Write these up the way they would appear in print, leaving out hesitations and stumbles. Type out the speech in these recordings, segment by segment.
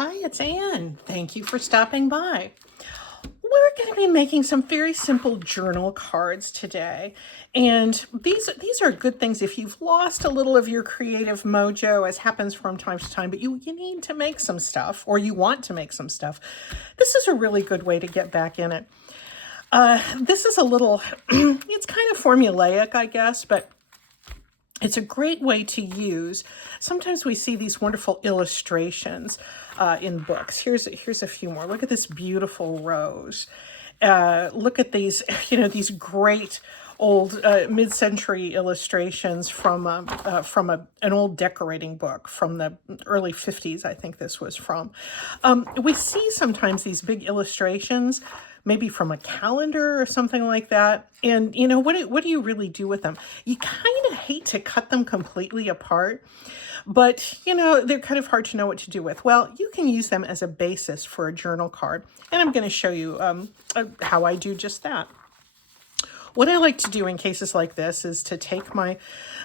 Hi, it's Anne. Thank you for stopping by. We're going to be making some very simple journal cards today. And these are good things if you've lost a little of your creative mojo, as happens from time to time, but you need to make some stuff or you want to make some stuff. This is a really good way to get back in it. This is a little, it's kind of formulaic, I guess, but it's a great way to use. Sometimes we see these wonderful illustrations in books. Here's a few more. Look at this beautiful rose. Look at these, these great old mid-century illustrations from an old decorating book from the early 50s. I think this was from. We see sometimes these big illustrations, maybe from a calendar or something like that. And what do you really do with them? You kind of hate to cut them completely apart, but they're kind of hard to know what to do with. Well, you can use them as a basis for a journal card, and I'm going to show you how I do just that. What I like to do in cases like this is to take my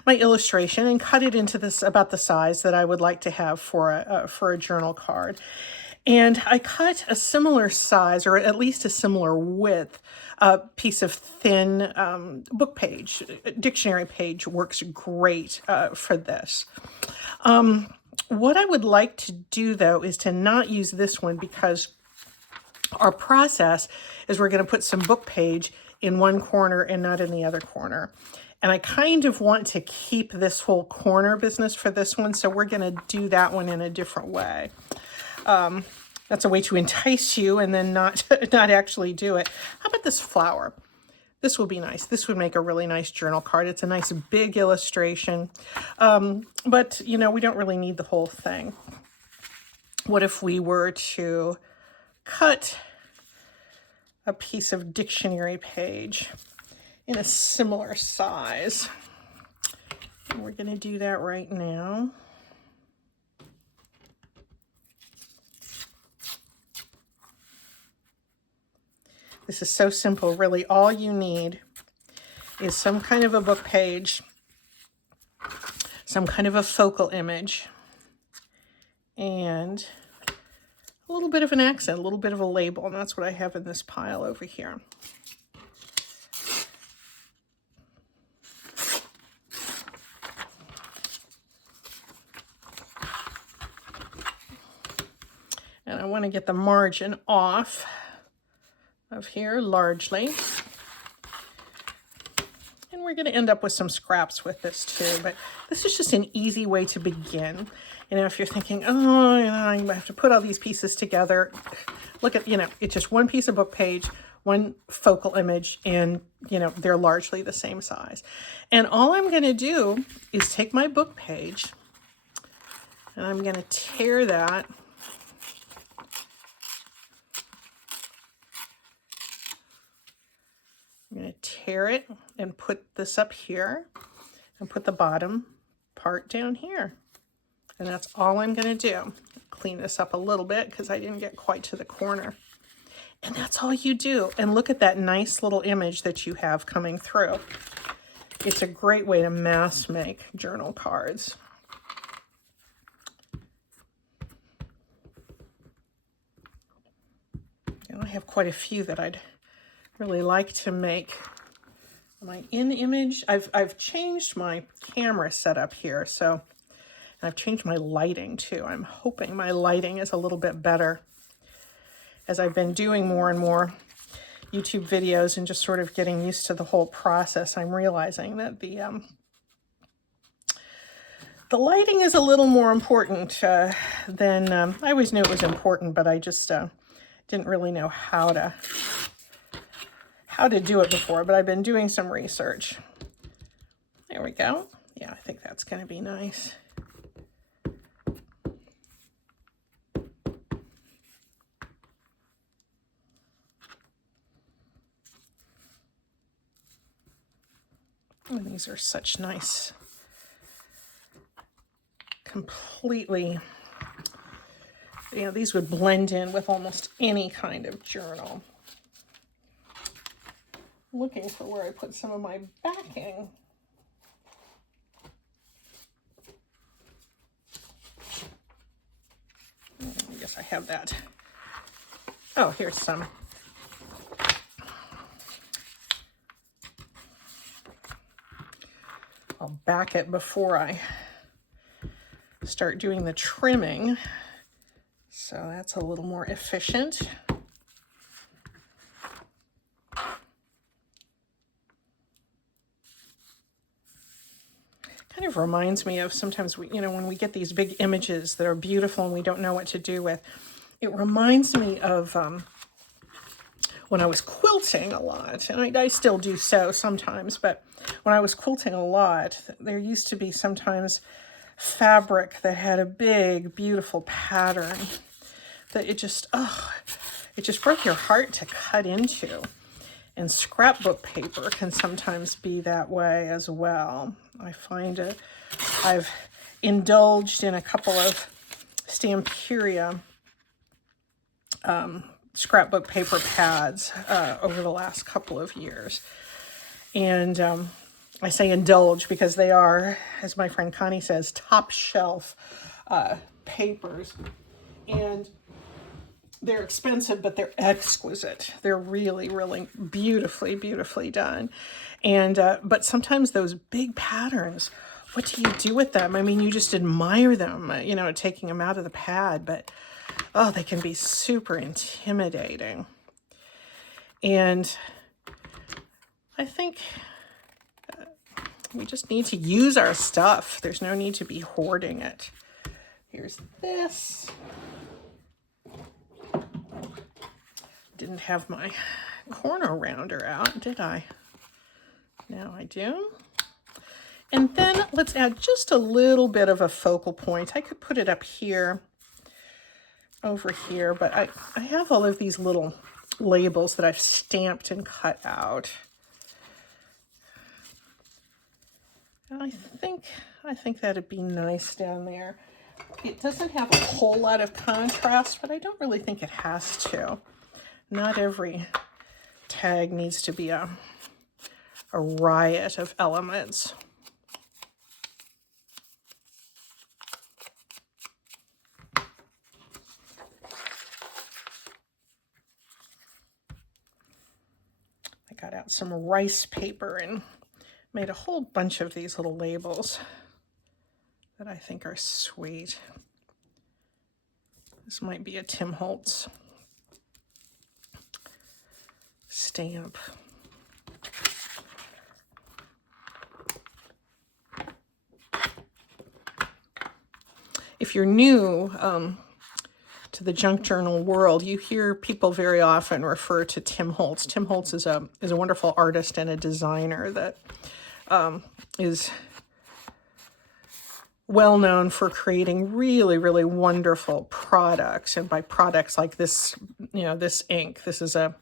illustration and cut it into this about the size that I would like to have for a journal card. And I cut a similar size, or at least a similar width, piece of thin book page. Dictionary page works great for this. What I would like to do, though, is to not use this one, because our process is we're going to put some book page in one corner and not in the other corner. And I kind of want to keep this whole corner business for this one, so we're going to do that one in a different way. That's a way to entice you and then not actually do it. How about this flower? This will be nice. This would make a really nice journal card. It's a nice big illustration, but we don't really need the whole thing. What if we were to cut a piece of dictionary page in a similar size? And we're going to do that right now. This is so simple. Really, all you need is some kind of a book page, some kind of a focal image, and a little bit of an accent, a little bit of a label, and that's what I have in this pile over here. And I want to get the margin off of here largely. And we're going to end up with some scraps with this too, but this is just an easy way to begin. If you're thinking, oh, I have to put all these pieces together, look at, it's just one piece of book page, one focal image, and, they're largely the same size. And all I'm going to do is take my book page, and I'm going to tear that . I'm going to tear it and put this up here and put the bottom part down here. And that's all I'm going to do. Clean this up a little bit because I didn't get quite to the corner. And that's all you do. And look at that nice little image that you have coming through. It's a great way to mass make journal cards. And I have quite a few that I'd really like to make. Am I in image? I've changed my camera setup here, so I've changed my lighting too. I'm hoping my lighting is a little bit better. As I've been doing more and more YouTube videos and just sort of getting used to the whole process, I'm realizing that the lighting is a little more important than I always knew it was important, but I just didn't really know how to do it before, but I've been doing some research. There we go. Yeah, I think that's going to be nice. And these are such nice, completely, these would blend in with almost any kind of journal. Looking for where I put some of my backing. There we guess I have that. Oh, here's some. I'll back it before I start doing the trimming, so that's a little more efficient. Kind of reminds me of sometimes we, when we get these big images that are beautiful and we don't know what to do with. It reminds me of when I was quilting a lot, and I still do so sometimes, but when I was quilting a lot, there used to be sometimes fabric that had a big, beautiful pattern that it just broke your heart to cut into. And scrapbook paper can sometimes be that way as well. I find it, I've indulged in a couple of Stamperia scrapbook paper pads over the last couple of years. And I say indulge because they are, as my friend Connie says, top shelf papers. And they're expensive, but they're exquisite. They're really, really beautifully, beautifully done. And but sometimes those big patterns, what do you do with them? I mean, you just admire them, taking them out of the pad, but oh, they can be super intimidating. And I think we just need to use our stuff. There's no need to be hoarding it. Here's this. Didn't have my corner rounder out, did I? Now I do. And then let's add just a little bit of a focal point. I could put it up here, over here, but I have all of these little labels that I've stamped and cut out. And I think that'd be nice down there. It doesn't have a whole lot of contrast, but I don't really think it has to. Not every tag needs to be a riot of elements. I got out some rice paper and made a whole bunch of these little labels that I think are sweet. This might be a Tim Holtz stamp. If you're new to the junk journal world, you hear people very often refer to Tim Holtz. Tim Holtz is a wonderful artist and a designer that is well known for creating really, really wonderful products. And by products like this, this ink, this is a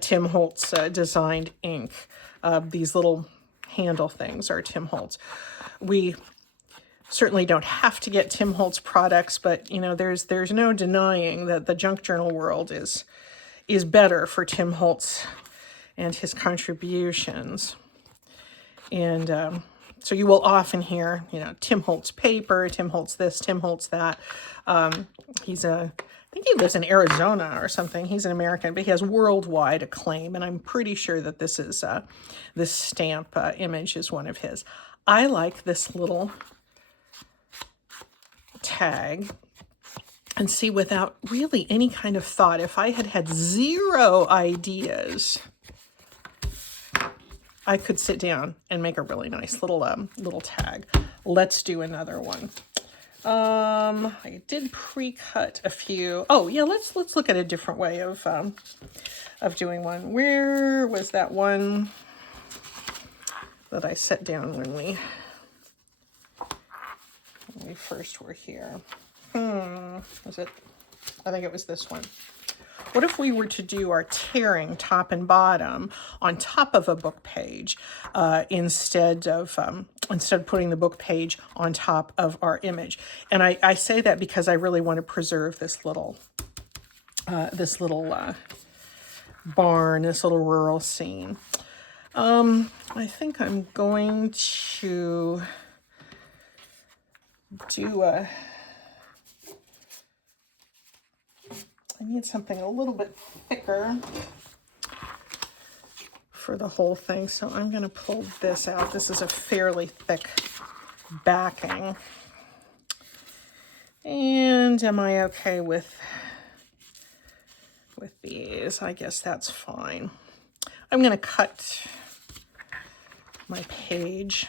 Tim Holtz designed ink. These little handle things are Tim Holtz. We certainly don't have to get Tim Holtz products, but there's no denying that the junk journal world is better for Tim Holtz and his contributions. And so you will often hear, Tim Holtz paper, Tim Holtz this, Tim Holtz that. I think he lives in Arizona or something. He's an American, but he has worldwide acclaim, and I'm pretty sure that this is this stamp image is one of his. I like this little tag, and see, without really any kind of thought, if I had zero ideas, I could sit down and make a really nice little tag. Let's do another one. I did pre-cut a few. Oh yeah, let's look at a different way of doing one. Where was that one that I set down when we first were here? Was it? I think it was this one. What if we were to do our tearing top and bottom on top of a book page instead of putting the book page on top of our image? And I say that because I really want to preserve this little barn, this little rural scene. I think I'm going to do I need something a little bit thicker for the whole thing, so I'm going to pull this out. This is a fairly thick backing. And am I okay with these? I guess that's fine. I'm going to cut my page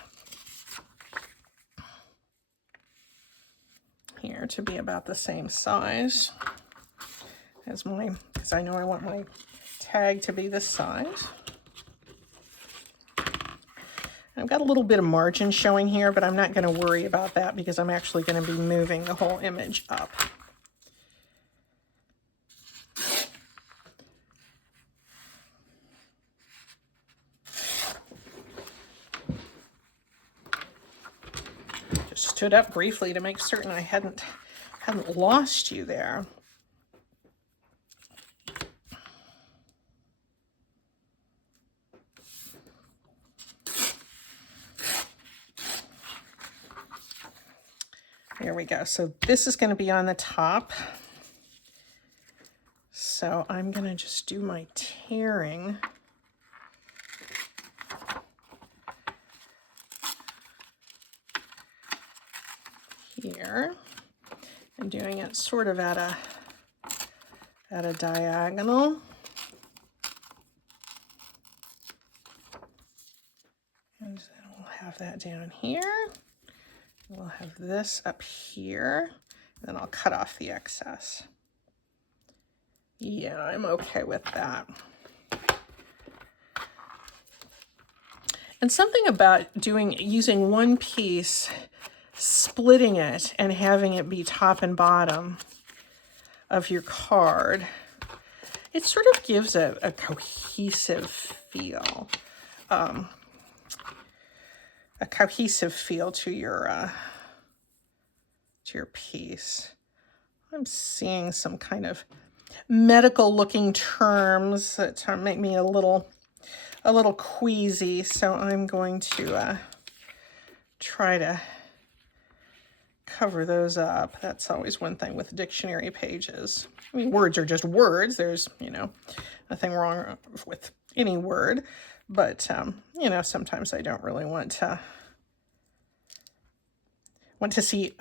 here to be about the same size as my, because I know I want my tag to be this size. I've got a little bit of margin showing here, but I'm not going to worry about that because I'm actually going to be moving the whole image up. Just stood up briefly to make certain I hadn't lost you there. There we go. So this is going to be on the top. So I'm going to just do my tearing. Here. And doing it sort of at a diagonal. And then we'll have that down here. We'll have this up here, and then I'll cut off the excess. Yeah, I'm okay with that. And something about using one piece, splitting it, and having it be top and bottom of your card, it sort of gives a cohesive feel. A cohesive feel to your piece. I'm seeing some kind of medical looking terms that make me a little queasy, so I'm going to try to cover those up. That's always one thing with dictionary pages. I mean, words are just words. There's, nothing wrong with any word. But, sometimes I don't really want to see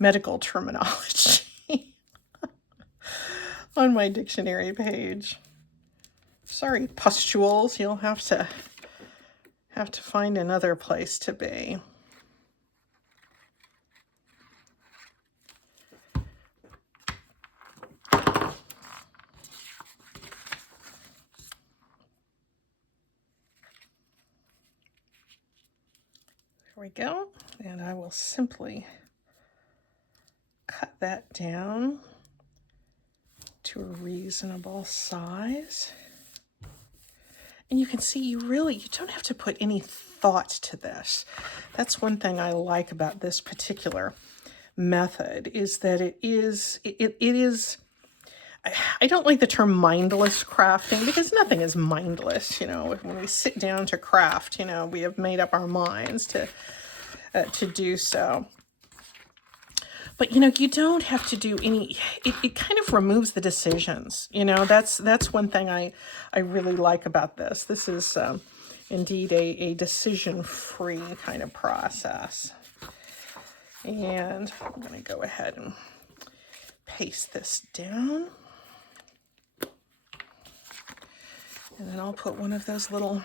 medical terminology on my dictionary page. Sorry, pustules. You'll have to find another place to be. There we go. And I will simply cut that down to a reasonable size. And you can see you don't have to put any thought to this. That's one thing I like about this particular method, is that it is, I don't like the term mindless crafting, because nothing is mindless. When we sit down to craft, we have made up our minds to do so. But, you don't have to do any, it kind of removes the decisions. That's one thing I really like about this. This is indeed a decision-free kind of process. And I'm going to go ahead and paste this down. And then I'll put one of those little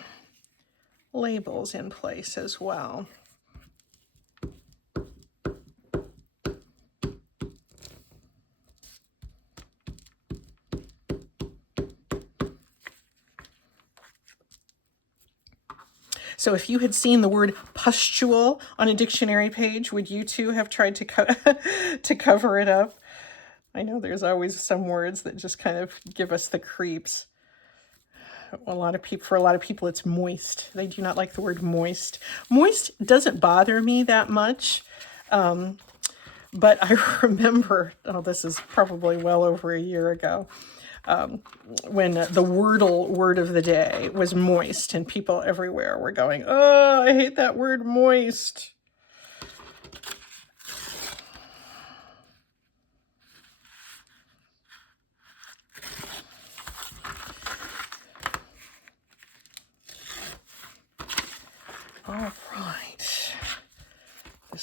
labels in place as well. So if you had seen the word pustule on a dictionary page, would you too have tried to to cover it up? I know there's always some words that just kind of give us the creeps. For a lot of people, it's moist. They do not like the word moist. Moist doesn't bother me that much. But I remember, this is probably well over a year ago, when the Wordle word of the day was moist, and people everywhere were going, "Oh, I hate that word moist."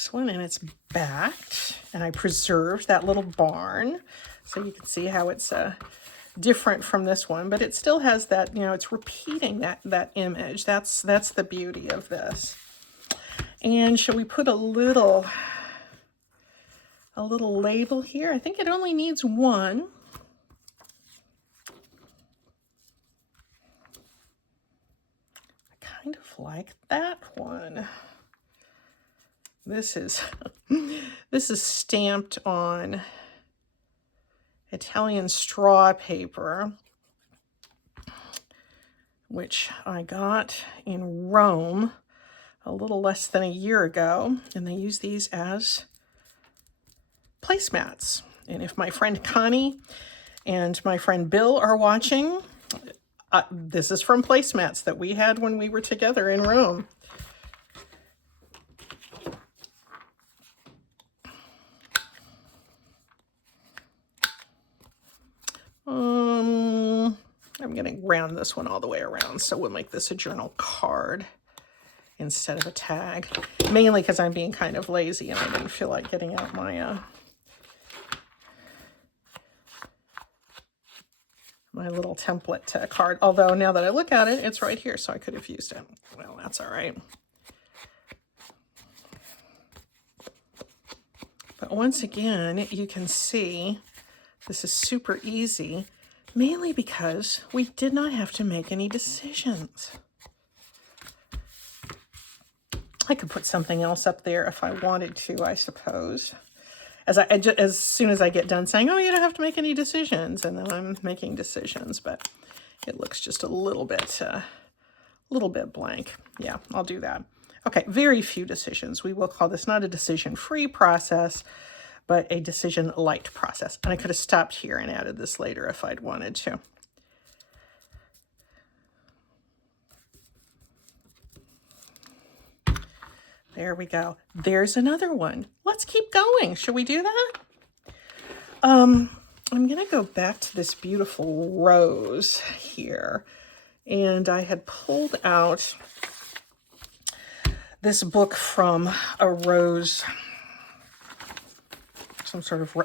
this one, and it's backed, and I preserved that little barn, so you can see how it's different from this one, but it still has that, you know, it's repeating that image. That's the beauty of this. And shall we put a little label here? I think it only needs one. I kind of like that one. This is this is stamped on Italian straw paper, which I got in Rome a little less than a year ago, and they use these as placemats. And if my friend Connie and my friend Bill are watching, this is from placemats that we had when we were together in Rome. I'm going to round this one all the way around, so we'll make this a journal card instead of a tag, mainly because I'm being kind of lazy and I didn't feel like getting out my my little template card, although now that I look at it, it's right here, so I could have used it. Well, that's all right. But once again, you can see this is super easy, mainly because we did not have to make any decisions. I could put something else up there if I wanted to, I suppose. As soon as I get done saying, oh, you don't have to make any decisions, and then I'm making decisions, but it looks just a little bit blank. Yeah, I'll do that. Okay, very few decisions. We will call this not a decision-free process, but a decision-light process. And I could have stopped here and added this later if I'd wanted to. There we go. There's another one. Let's keep going. Should we do that? I'm going to go back to this beautiful rose here. And I had pulled out this book from a rose, some sort of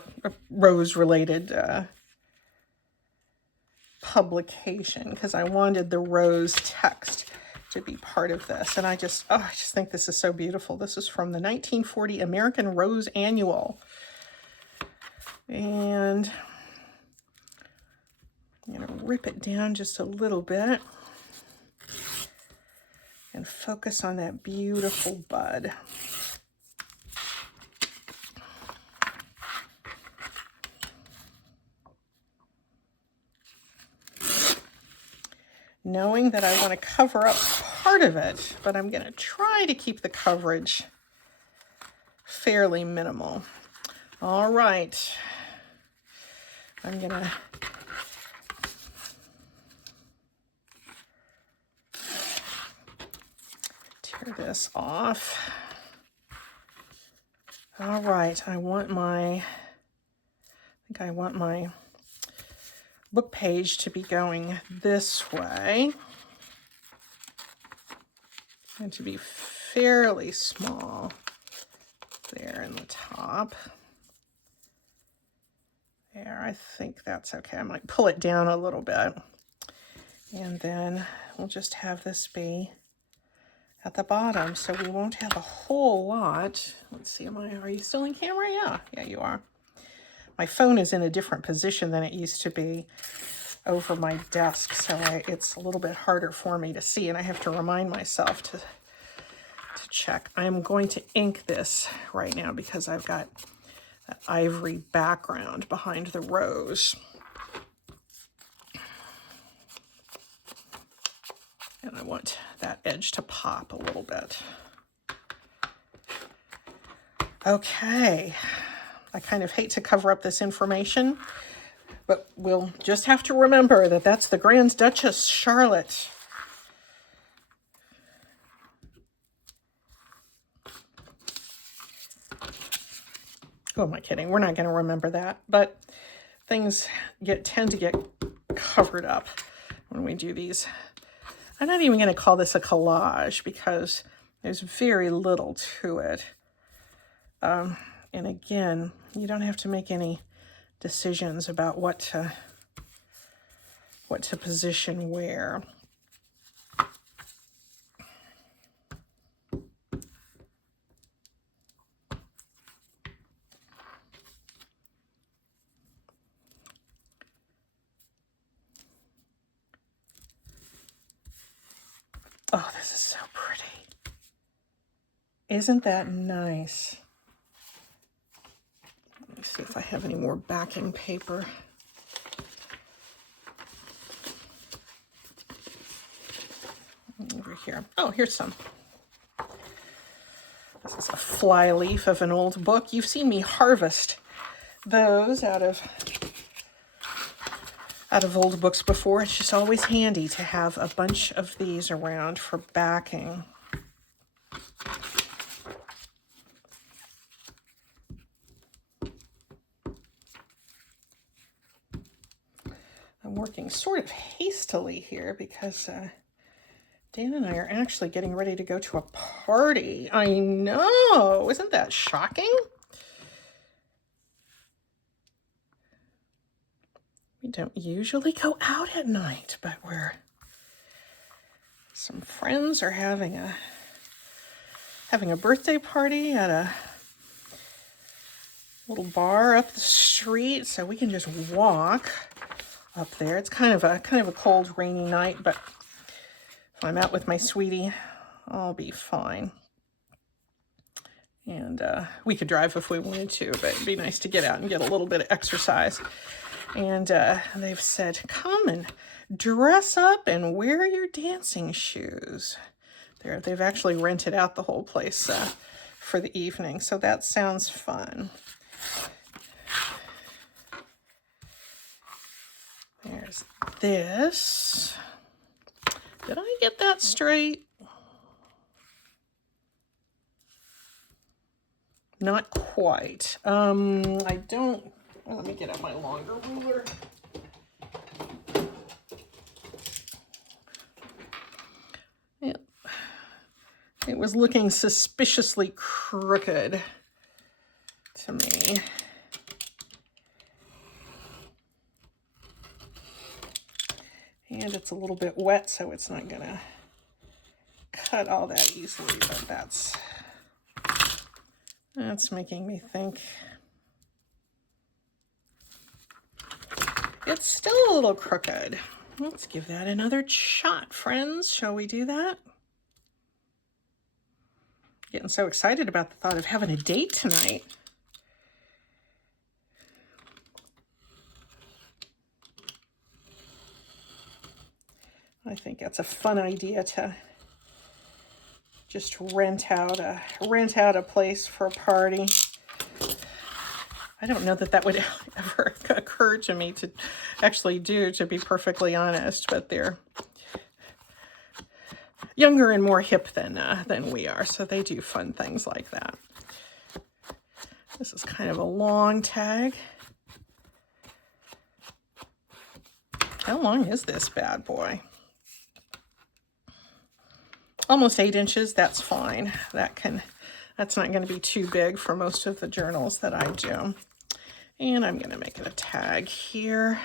rose-related publication, because I wanted the rose text to be part of this. And I just think this is so beautiful. This is from the 1940 American Rose Annual. And I'm going to rip it down just a little bit and focus on that beautiful bud. Knowing that I want to cover up part of it, but I'm going to try to keep the coverage fairly minimal. All right. I'm going to tear this off. All right. I want my book page to be going this way and to be fairly small there in the top. There, I think that's okay. I might pull it down a little bit. And then we'll just have this be at the bottom, so we won't have a whole lot. Let's see, are you still in camera? Yeah, you are. My phone is in a different position than it used to be over my desk, so it's a little bit harder for me to see, and I have to remind myself to check. I'm going to ink this right now because I've got that ivory background behind the rose. And I want that edge to pop a little bit. Okay. I kind of hate to cover up this information, but we'll just have to remember that that's the Grand Duchess Charlotte. Who am I kidding? We're not going to remember that, but things tend to get covered up when we do these. I'm not even going to call this a collage because there's very little to it. And again, you don't have to make any decisions about what to position where. Oh, this is so pretty. Isn't that nice? Let me see if I have any more backing paper. Over here. Oh, here's some. This is a fly leaf of an old book. You've seen me harvest those out of old books before. It's just always handy to have a bunch of these around for backing. I'm working sort of hastily here because Dan and I are actually getting ready to go to a party. I know, isn't that shocking? We don't usually go out at night, but some friends are having a birthday party at a little bar up the street, so we can just walk up there. It's kind of a cold, rainy night, but if I'm out with my sweetie, I'll be fine. And we could drive if we wanted to, but it'd be nice to get out and get a little bit of exercise. And they've said, come and dress up and wear your dancing shoes. They've actually rented out the whole place for the evening, so that sounds fun. There's this. Did I get that straight? Not quite. I don't. Well, let me get out my longer ruler. It was looking suspiciously crooked to me. And it's a little bit wet, so it's not gonna cut all that easily, but that's making me think. It's still a little crooked. Let's give that another shot, friends. Shall we do that? Getting so excited about the thought of having a date tonight. I think that's a fun idea to just rent out a place for a party. I don't know that would ever occur to me to actually do, to be perfectly honest, but they're younger and more hip than we are, so they do fun things like that. This is kind of a long tag. How long is this bad boy? Almost 8 inches, that's fine. That's not going to be too big for most of the journals that I do. And I'm going to make it a tag here.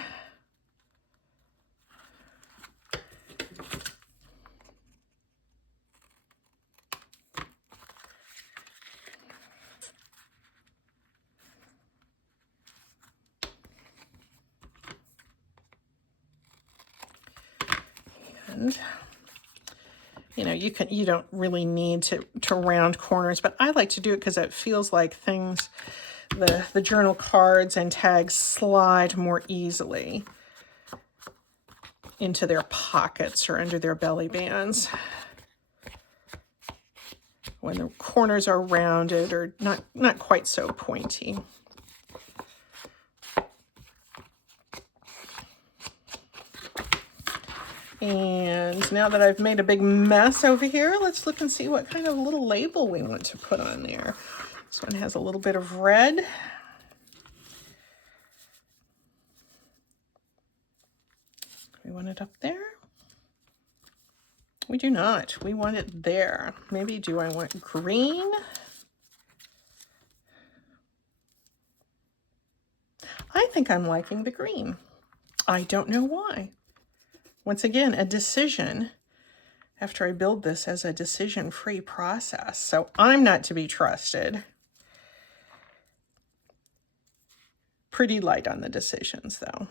And you don't really need to round corners, but I like to do it because it feels like things, the journal cards and tags slide more easily into their pockets or under their belly bands when the corners are rounded or not quite so pointy. And now that I've made a big mess over here, let's look and see what kind of little label we want to put on there. This one has a little bit of red. We want it up there? We do not. We want it there. Maybe do I want green? I think I'm liking the green. I don't know why. Once again, a decision after I build this as a decision-free process. So I'm not to be trusted. Pretty light on the decisions, though.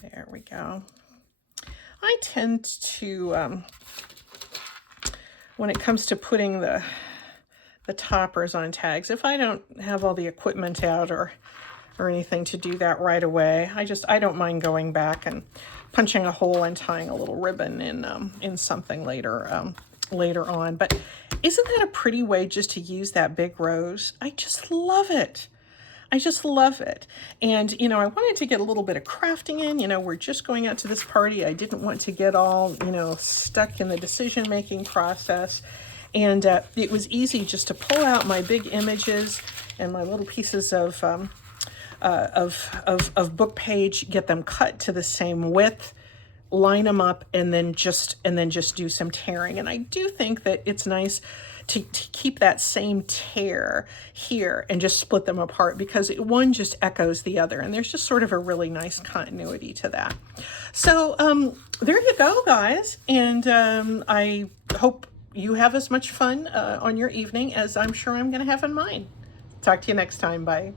There we go. I tend to, when it comes to putting the toppers on tags, if I don't have all the equipment out or anything to do that right away, I don't mind going back and punching a hole and tying a little ribbon in something later on. But isn't that a pretty way just to use that big rose? I just love it. I just love it. And, you know, I wanted to get a little bit of crafting in. You know, we're just going out to this party. I didn't want to get all, you know, stuck in the decision-making process. And it was easy just to pull out my big images and my little pieces of book page, get them cut to the same width, line them up, and then just do some tearing. And I do think that it's nice to keep that same tear here and just split them apart, because one just echoes the other, and there's just sort of a really nice continuity to that. So there you go, guys, and I hope you have as much fun on your evening as I'm sure I'm going to have in mine. Talk to you next time. Bye.